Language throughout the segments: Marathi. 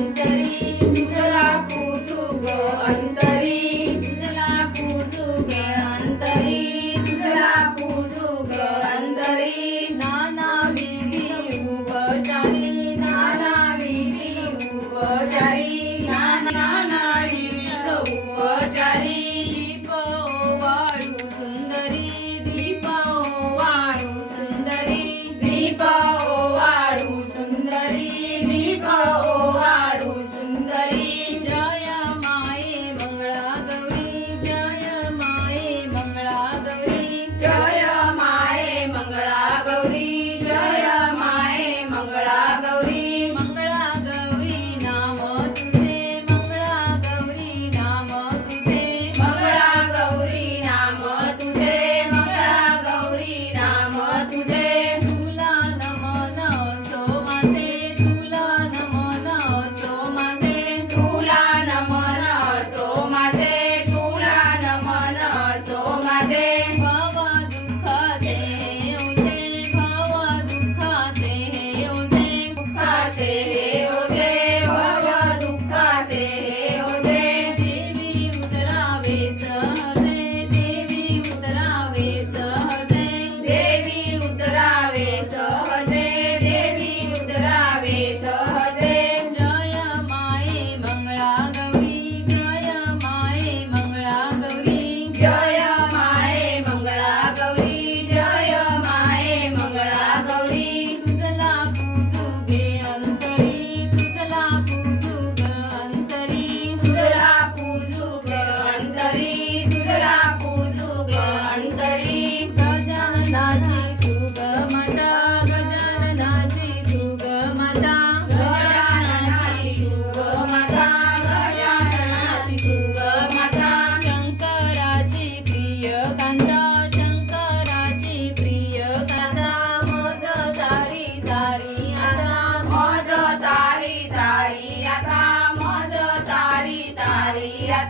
Daddy.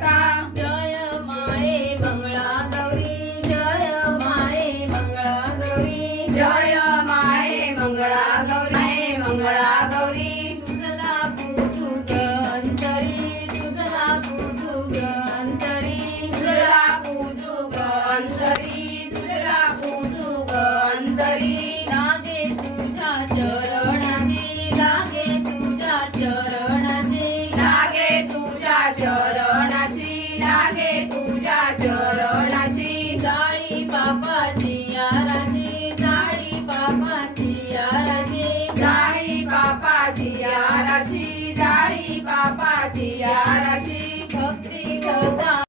माता। जय माये मंगळा गौरी जय माये मंगळा गौरी। जय माये मंगळा गौरी मंगळा गौरी। तुझला पूजू गंतरी तुझला पूजू गंतरी तुझला पूजू गंतरी तुझला पूजू गंतरी जय लागे तुझ्या चरणाशी. जाळी पापाची आराशी जाळी पापाची आराशी. जाळी पापाची आराशी जाळी पापाची आराशी. भक्ती ठसा